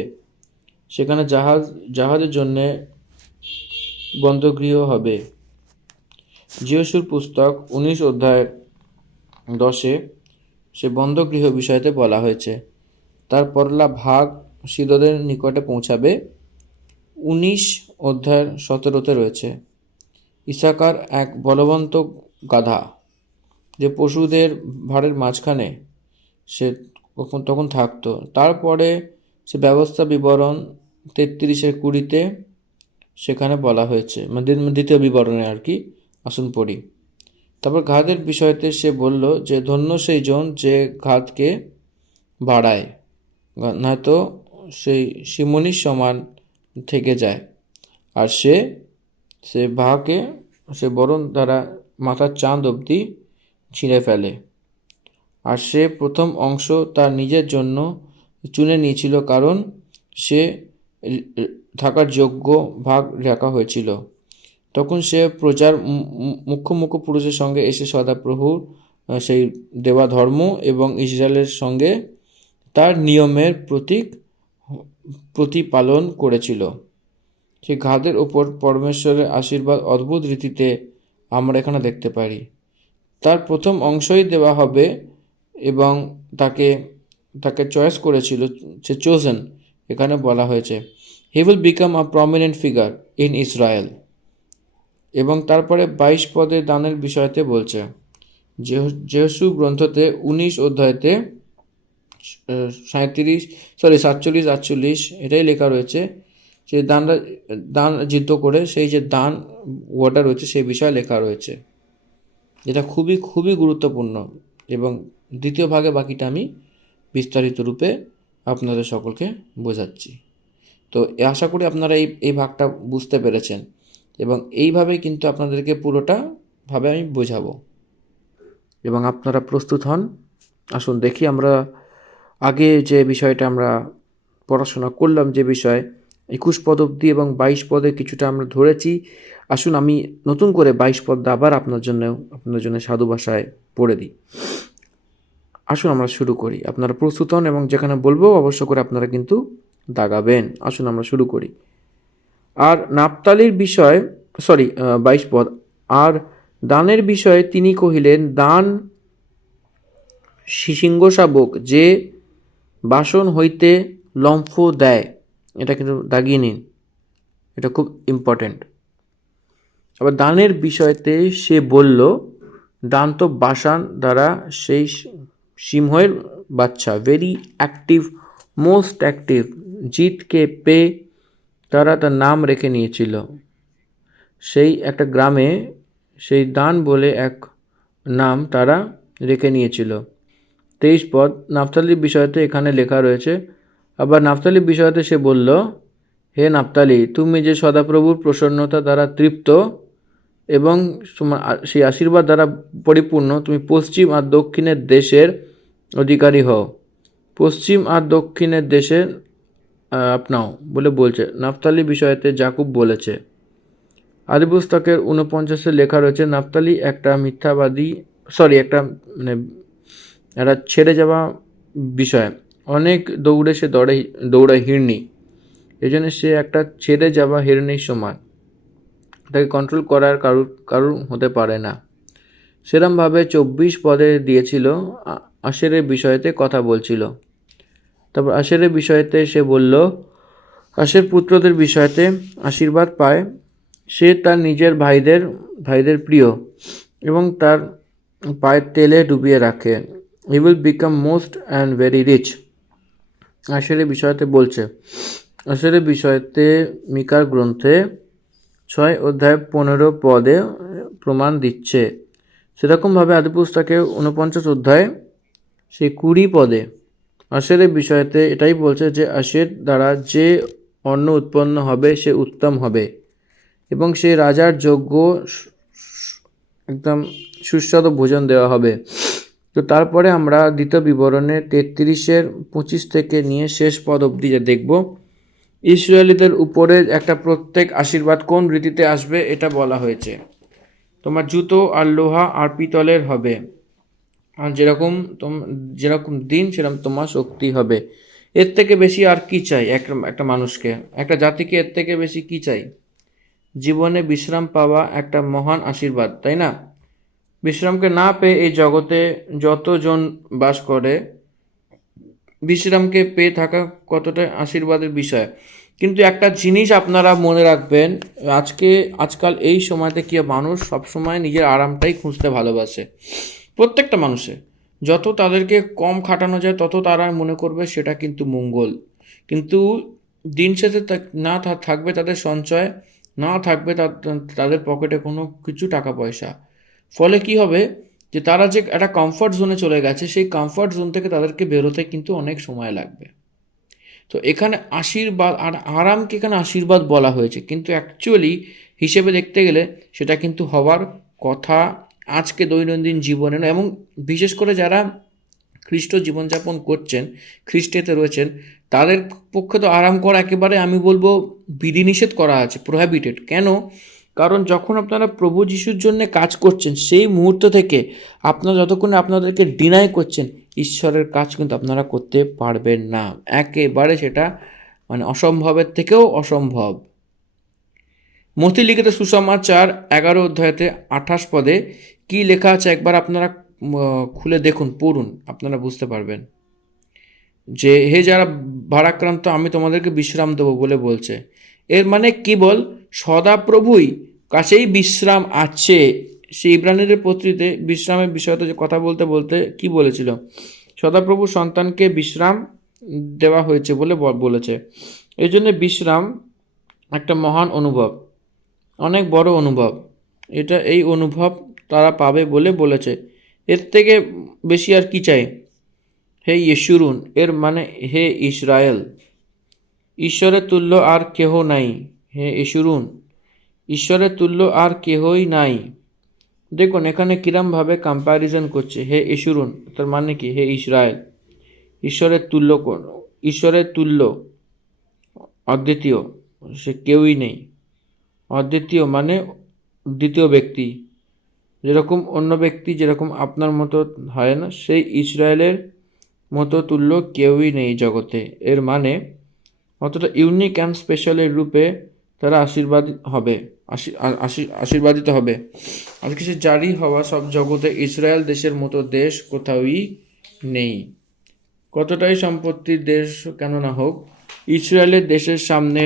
সেখানে জাহাজের জন্য বন্ধগৃহ হবে। জিওসুর পুস্তক 19 অধ্যায় 10 সে বন্ধগৃহ বিষয়তে বলা হয়েছে। তার পরলা ভাগ সিদোদের নিকটে পৌঁছাবে। 19 অধ্যায় 17 রয়েছে। ইসাকার এক বলবন্ত গাধা, যে পশুদের ভাড়ের মাঝখানে সে তখন থাকতো। তারপরে সে ব্যবস্থা বিবরণ 33-20 সেখানে বলা হয়েছে, মানে দ্বিতীয় বিবরণে আর কি। আসুন পড়ি। তারপর ঘাতের বিষয়তে সে বলল যে, ধন্য সেই জন যে ঘাতকে বাড়ায়, নয়তো সেই সিমনির সমান থেকে যায়, আর সে ভাকে সে বরণ দ্বারা মাথার চাঁদ অবধি ছিঁড়ে ফেলে। আর সে প্রথম অংশ তার নিজের জন্য চুনে নিয়েছিল, কারণ সে থাকার যোগ্য ভাগ রাখা হয়েছিল। তখন সে প্রজার মুখ্য পুরুষের সঙ্গে এসে সদাপ্রভুর সেই দেওয়া ধর্ম এবং ইসরায়েলের সঙ্গে তার নিয়মের প্রতীক প্রতিপালন করেছিল। সেই ঘাদের ওপর পরমেশ্বরের আশীর্বাদ অদ্ভুত রীতিতে আমরা এখানে দেখতে পারি। তার প্রথম অংশই দেওয়া হবে এবং তাকে তাকে চয়েস করেছিল, সে চোজেন, এখানে বলা হয়েছে হি will become a prominent figure in Israel. এবং তারপরে 22 পদে দানের বিষয়তে বলছে, যেহসু গ্রন্থতে 19 অধ্যায়তে 47-48 এটাই লেখা রয়েছে, যে দান যুদ্ধ করে সেই যে দান ওয়ার্ডটা রয়েছে সেই বিষয়ে লেখা রয়েছে, যেটা খুবই খুবই গুরুত্বপূর্ণ। এবং দ্বিতীয় ভাগে বাকিটা আমি বিস্তারিত রূপে আপনাদের সকলকে বোঝাচ্ছি। তো আশা করি আপনারা এই ভাগটা বুঝতে পেরেছেন এবং এইভাবেই কিন্তু আপনাদেরকে পুরোটা ভাবে আমি বোঝাবো এবং আপনারা প্রস্তুত হন। আসুন দেখি আমরা আগে যে বিষয়টা আমরা পড়াশোনা করলাম, যে বিষয় 21 পদ অবধি এবং 22 পদে কিছুটা আমরা ধরেছি। আসুন আমি নতুন করে 22 পদটা আবার আপনার জন্য সাধু ভাষায় পড়ে দিই। আসুন আমরা শুরু করি। আপনারা প্রস্তুত হন এবং যেখানে বলবো অবশ্য করে আপনারা কিন্তু দাগাবেন। আসুন আমরা শুরু করি। আর নাপতালির বিষয় 22 পদ, আর দানের বিষয়ে তিনি কহিলেন, দান সিংহ শাবক যে বাসন হইতে লম্ফ দেয়। এটা কিন্তু দাগিয়ে নিন, এটা খুব ইম্পর্টেন্ট। আবার দানের বিষয়তে সে বলল, দান তো বাসান দ্বারা সেই সিংহের বাচ্চা, ভেরি অ্যাক্টিভ, মোস্ট অ্যাক্টিভ, জিতকে পেয়ে তারা তার নাম রেখে নিয়েছিল। সেই একটা গ্রামে সেই দান বলে এক নাম তারা রেখে নিয়েছিল। 23 পদ, নাফতালির বিষয়তে এখানে লেখা রয়েছে। আবার নাফতালির বিষয়তে সে বলল, হে নাফতালি, তুমি যে সদাপ্রভুর প্রসন্নতা দ্বারা তৃপ্ত এবং সেই আশীর্বাদ দ্বারা পরিপূর্ণ, তুমি পশ্চিম আর দক্ষিণের দেশের অধিকারী হও। পশ্চিম আর দক্ষিণের দেশে আপনাও বলে বলছে। নাফতালি বিষয়তে যাকুব বলেছে। আদিপুস্তকের 49 লেখা রয়েছে, নাফতালি একটা মিথ্যাবাদী, একটা একটা ছেড়ে যাওয়া বিষয়। অনেক দৌড়ে সে দৌড়ায় হিরণী, এই জন্য সে একটা ছেড়ে যাওয়া হিরণীর সমান। তাকে কন্ট্রোল করার কারুর হতে পারে না। সেরমভাবে 24 পদে দিয়েছিল, আশেরের বিষয়তে কথা বলছিল। তারপর আশেরের বিষয়তে সে বলল, আশের পুত্রদের বিষয়তে আশীর্বাদ পায়। সে তার নিজের ভাইদের প্রিয় এবং তার পায়ের তেলে ডুবিয়ে রাখে। He will become most and very rich. আশেরের বিষয়তে বলছে। আশেরের বিষয়তে মিকার গ্রন্থে 6 অধ্যায় 15 পদে প্রমাণ দিচ্ছে। সেরকমভাবে আদিপুস্তকে 49 অধ্যায় সেই 20 পদে আশেরের বিষয়তে এটাই বলছে যে আশের দ্বারা যে অন্ন উৎপন্ন হবে সে উত্তম হবে এবং সে রাজার যোগ্য একদম সুস্বাদু ভোজন দেওয়া হবে। তো তারপরে আমরা দ্বিতীয় বিবরণে 33-25 থেকে নিয়ে শেষ পদ অবধি দেখব। ইসরায়েলিদের উপরে একটা প্রত্যেক আশীর্বাদ কোন রীতিতে আসবে এটা বলা হয়েছে। তোমার জুতো আর লোহা আর পিতলের হবে, আর যেরকম দিন সেরকম তোমার শক্তি হবে। এর থেকে বেশি আর কি চাই একটা মানুষকে, একটা জাতিকে? এর থেকে বেশি কি চাই? জীবনে বিশ্রাম পাওয়া একটা মহান আশীর্বাদ, তাই না? বিশ্রামকে না পেয়ে এই জগতে যতজন বাস করে, বিশ্রামকে পেয়ে থাকা কতটা আশীর্বাদের বিষয়। কিন্তু একটা জিনিস আপনারা মনে রাখবেন, আজকাল এই সময়তে কি মানুষ সবসময় নিজের আরামটাই খুঁজতে ভালোবাসে। প্রত্যেকটা মানুষে যত তাদেরকে কম খাটানো যায় তত তারা মনে করবে সেটা কিন্তু মঙ্গল। কিন্তু দিন শেষে না থাকবে তাদের সঞ্চয়, না থাকবে তাদের পকেটে কোনো কিছু টাকা পয়সা। ফলে কি হবে, যে তারা যে একটা কমফর্ট জোনে চলে গেছে, সেই কমফর্ট জোন থেকে তাদেরকে বেরোতে কিন্তু অনেক সময় লাগবে। তো এখানে আশীর্বাদ আর আরামকে এখানে আশীর্বাদ বলা হয়েছে, কিন্তু অ্যাকচুয়ালি হিসেবে দেখতে গেলে সেটা কিন্তু হওয়ার কথা আজকে দৈনন্দিন জীবনে না। এবং বিশেষ করে যারা খ্রিস্ট জীবনযাপন করছেন, খ্রিস্টেতে রয়েছেন, তাদের পক্ষে তো আরাম করা একেবারে আমি বলবো বিধিনিষেধ করা আছে, প্রোহাবিটেড। কেন? কারণ যখন আপনারা প্রভু যিশুর জন্য কাজ করছেন, সেই মুহূর্ত থেকে আপনারা যতক্ষণ আপনাদেরকে ডিনাই করছেন, ঈশ্বরের কাজ কিন্তু আপনারা করতে পারবেন না, একেবারে সেটা মানে অসম্ভবের থেকেও অসম্ভব। মথি লিখিত সুসমাচার 11 অধ্যায়তে 28 পদে কি লেখা আছে একবার আপনারা খুলে দেখুন, পড়ুন, আপনারা বুঝতে পারবেন যে হে যারা ভারাক্রান্ত আমি তোমাদেরকে বিশ্রাম দেবো বলে বলছে। এর মানে কেবল সদাপ্রভুই কাছেই বিশ্রাম আছে। সে ইব্রানীদের পত্রিতে বিশ্রামের বিষয়তে যে কথা বলতে বলতে কি বলেছিল, সদাপ্রভু সন্তানকে বিশ্রাম দেওয়া হয়েছে বলে বলেছে। এই জন্য বিশ্রাম একটা মহান অনুভব, অনেক বড় অনুভব। এই অনুভব তারা পাবে বলে বলেছে। এর থেকে বেশি আর কি চাই? হে ইয়েশুরুন, এর মানে হে ইসরায়েল, ঈশ্বরের তুল্য আর কেহ নাই। হে ইয়েশুরুন, ঈশ্বরের তুল্য আর কেহই নাই। দেখুন এখানে কিরমভাবে কম্প্যারিজন করছে। হে ইয়েশুরুন তার মানে কি? হে ইসরায়েল, ঈশ্বরের তুল্য কোন? ঈশ্বরের তুল্য অদ্বিতীয়, সে কেউই নেই। অদ্বিতীয় মানে দ্বিতীয় ব্যক্তি, যেরকম অন্য ব্যক্তি যেরকম আপনার মতো হয় না, সেই ইসরায়েলের মতো তুল্য কেউই নেই জগতে। এর মানে অতটা ইউনিক অ্যান্ড স্পেশালের রূপে তারা আশীর্বাদিত হবে। আজকে সে জারি হওয়া সব জগতে ইসরায়েল দেশের মতো দেশ কোথাওই নেই। কতটাই সম্পত্তির দেশ কেন না হোক, ইসরায়েলের দেশের সামনে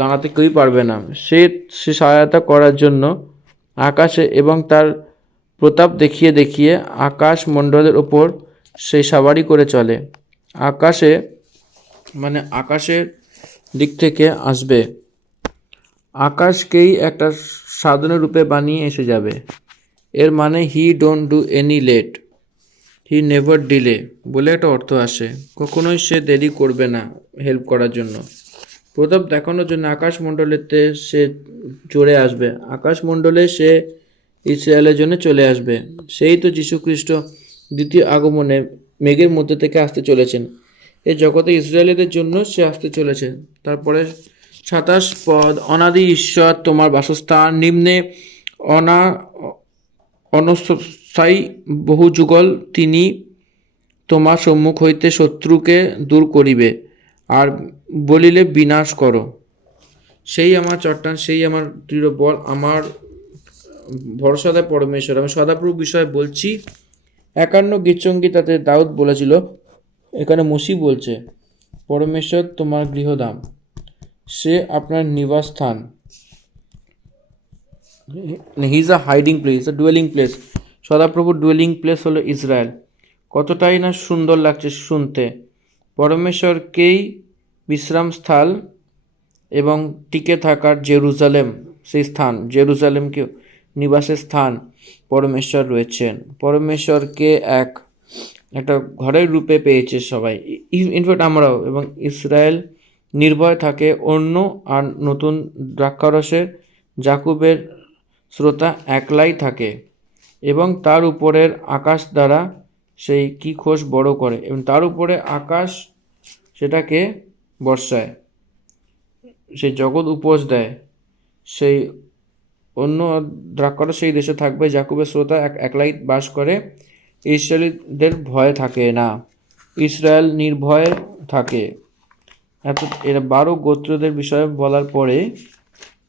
দাঁড়াতে কেউই পারবে না। সে সহায়তা করার জন্য আকাশে এবং তার প্রতাপ দেখিয়ে দেখিয়ে আকাশ মণ্ডলের ওপর সে সাবারি করে চলে। আকাশে মানে আকাশের দিক থেকে আসবে, আকাশকেই একটা সাধনের রূপে বানিয়ে এসে যাবে। এর মানে he don't do any late, he never delay বলে একটা অর্থ আসে। কখনোই সে দেরি করবে না হেল্প করার জন্য। প্রতাপ দেখানোর জন্য আকাশমণ্ডলেতে সে চড়ে আসবে, আকাশমণ্ডলে সে ইসরায়েলের জন্য চলে আসবে। সেই তো যীশুখ্রিস্ট দ্বিতীয় আগমনে মেঘের মধ্যে থেকে আসতে চলেছেন। এই জগতে ইসরায়েলিদের জন্য সে আসতে চলেছেন। তারপরে 27 পদ, অনাদি ঈশ্বর তোমার বাসস্থান, নিম্নে অনস্থায়ী বহু যুগল তিনি তোমার সম্মুখ হইতে শত্রুকে দূর করিবে আর বলিলে বিনাশ করো। সেই আমার চট্টান, সেই আমার দৃঢ় বল, আমার ভরসাদায় পরমেশ্বর। আমি সদাপ্রভু বিষয়ে বলছি। 51 গীতসংগীতাতে দাউদ বলেছিল, এখানে মসি বলছে পরমেশ্বর তোমার গৃহধাম, সে আপনার নিবাস স্থান। He is a hiding place, a dwelling place. সদাপ্রভুর ডুয়েলিং প্লেস হলো ইসরায়েল। কতটাই না সুন্দর লাগছে শুনতে। পরমেশ্বরকেই বিশ্রামস্থল এবং টিকে থাকার জেরুজালেম, সেই স্থান জেরুজালেমকে নিবাসের স্থান পরমেশ্বর রয়েছেন। পরমেশ্বরকে একটা ঘরের রূপে পেয়েছে সবাই, ইনফ্যাক্ট আমরাও। এবং ইসরায়েল নির্ভয় থাকে অন্য আর নতুন দ্রাক্ষারসের জাকুবের শ্রোতা একলাই থাকে এবং তার উপরের আকাশ দ্বারা সেই কি খোশ বড় করে এবং তার উপরে আকাশ সেটাকে বর্ষায়, সেই জগৎ উপোস দেয়। সেই অন্য দ্রাক্ষারস সেই দেশে থাকবে, জাকুবের শ্রোতা একলাই বাস করে। ইসরায়েলিদের ভয় থাকে না, ইসরায়েল নির্ভয়ে থাকে। এরা 12 গোত্রদের বিষয়ে বলার পরে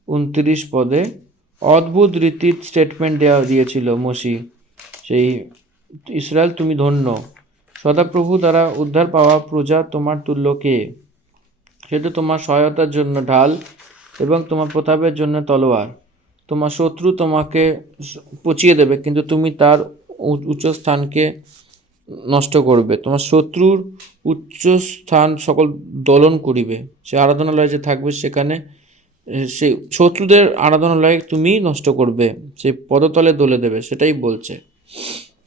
29 পদে অদ্ভুত রীতির স্টেটমেন্ট দিয়েছিল মসি। সেই ইসরায়েল তুমি ধন্য, সদাপ্রভু দ্বারা উদ্ধার পাওয়া প্রজা তোমার তুল্য কে? সে তো তোমার সহায়তার জন্য ঢাল এবং তোমার প্রতাপের জন্য তলোয়ার। তোমার শত্রু তোমাকে পচিয়ে দেবে, কিন্তু তুমি তার উচ্চ স্থানকে নষ্ট করবে। তোমার শত্রুর উচ্চ স্থান সকল দলন করিবে। সে আরাধনালয় যে থাকবে সেখানে সেই শত্রুদের আরাধনালয় তুমি নষ্ট করবে, সেই পদতলে দলে দেবে, সেটাই বলছে।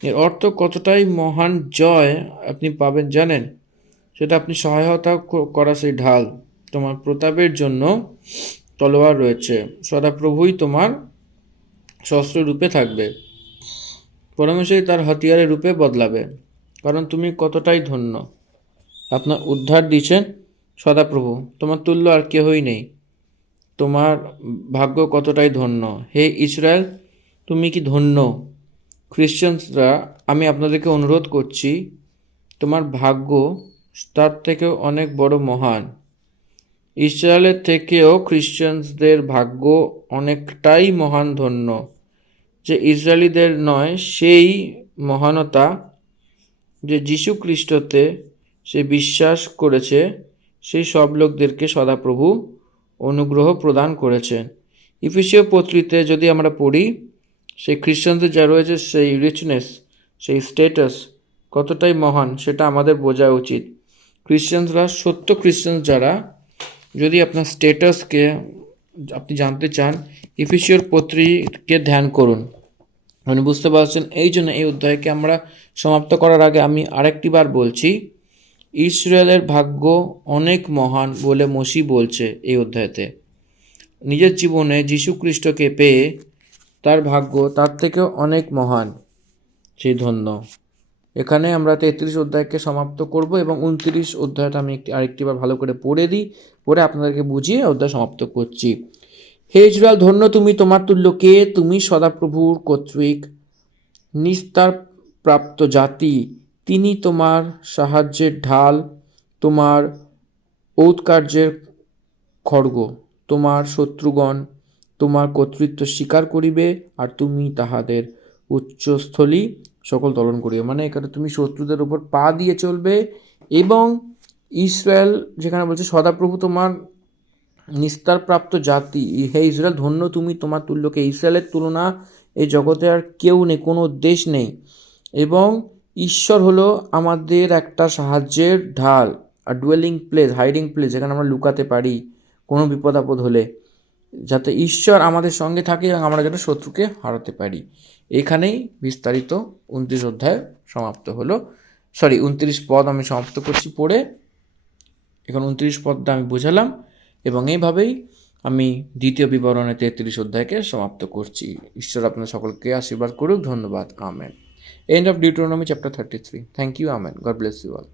এর অর্থ কতটাই মহান জয় আপনি পাবেন জানেন? সেটা আপনি সহায়তা করা সেই ঢাল, তোমার প্রতাপের জন্য তলোয়ার রয়েছে। সদাপ্রভুই তোমার শস্ত্র রূপে থাকবে, পরমেশ্বরই তার হাতিয়ারের রূপে বদলাবে। কারণ তুমি কতটাই ধন্য, আপনার উদ্ধার দিয়েছেন সদাপ্রভু, তোমার তুল্য আর কেহই নেই। তোমার ভাগ্য কতটাই ধন্য। হে ইসরায়েল তুমি কি ধন্য। খ্রিশ্চানরা আমি আপনাদেরকে অনুরোধ করছি, তোমার ভাগ্য তার থেকেও অনেক বড় মহান। ইসরায়েলের থেকেও খ্রিশ্চানদের ভাগ্য অনেকটাই মহান ধন্য, যে ইসরায়েলিদের নয়, সেই মহানতা যে যীশু খ্রিস্টতে সে বিশ্বাস করেছে, সেই সব লোকদেরকে সদাপ্রভু অনুগ্রহ প্রদান করেছেন। ইফিসীয় পত্রিতে যদি আমরা পড়ি, সেই খ্রিস্টানদের যা রয়েছে সেই রিচনেস, সেই স্ট্যাটাস কতটাই মহান সেটা আমাদের বোঝা উচিত। খ্রিশ্চানরা, সত্য খ্রিশ্চান যারা, যদি আপনার স্ট্যাটাসকে আপনি জানতে চান, ইফিসীয় পত্রিকে ধ্যান করুন। আপনি বুঝতে পারছেন? এই জন্য এই অধ্যায়কে আমরা সমাপ্ত করার আগে আমি আরেকটি বার বলছি, ইসরায়েলের ভাগ্য অনেক মহান বলে মসি বলছে এই অধ্যায়তে। নিজের জীবনে যীশু খ্রিস্টকে পেয়ে তার ভাগ্য তার থেকেও অনেক মহান, সেই ধন্য। এখানে আমরা 33 অধ্যায়কে সমাপ্ত করব এবং 29 অধ্যায়টা আমি আরেকটিবার ভালো করে পড়ে দিই, পড়ে আপনাদেরকে বুঝিয়ে অধ্যায় সমাপ্ত করছি। হে ইসরায়েল, ধন্য তুমি, তোমার তুল্য কে? তুমি সদাপ্রভুর কর্তৃক নিস্তার প্রাপ্ত জাতি। তিনি তোমার সাহায্যের ঢাল, তোমার ঔৎকার্যের খড়গ। তোমার শত্রুগণ তোমার কর্তৃত্ব স্বীকার করিবে, আর তুমি তাহাদের উচ্চস্থলী সকল দলন করিবে। মানে এখানে তুমি শত্রুদের উপর পা দিয়ে চলবে। এবং ইসরায়েল যেখানে বলছে সদাপ্রভু তোমার নিস্তারপ্রাপ্ত জাতি, হে ইসরায়েল, ধন্য তুমি, তোমার তুল্যকে। ইসরায়েলের তুলনা এই জগতে আর কেউ নেই, কোনো দেশ নেই। এবং ঈশ্বর হলো আমাদের একটা সাহায্যের ঢাল, আর ডুয়েলিং প্লেস, হাইডিং প্লেস, যেখানে আমরা লুকাতে পারি কোনো বিপদ আপদ হলে, যাতে ঈশ্বর আমাদের সঙ্গে থাকে এবং আমরা যেন শত্রুকে হারাতে পারি। এখানেই বিস্তারিত 29 অধ্যায় সমাপ্ত হলো। 29 পদ আমি সমাপ্ত করছি পড়ে। এখন 29 পদটা আমি বোঝালাম এবং এইভাবেই আমি দ্বিতীয় বিবরণে 33 অধ্যায়কে সমাপ্ত করছি। ঈশ্বর আপনার সকলকে আশীর্বাদ করুক। ধন্যবাদ। Amen. End of Deuteronomy chapter 33. Thank you. Amen. God bless you all.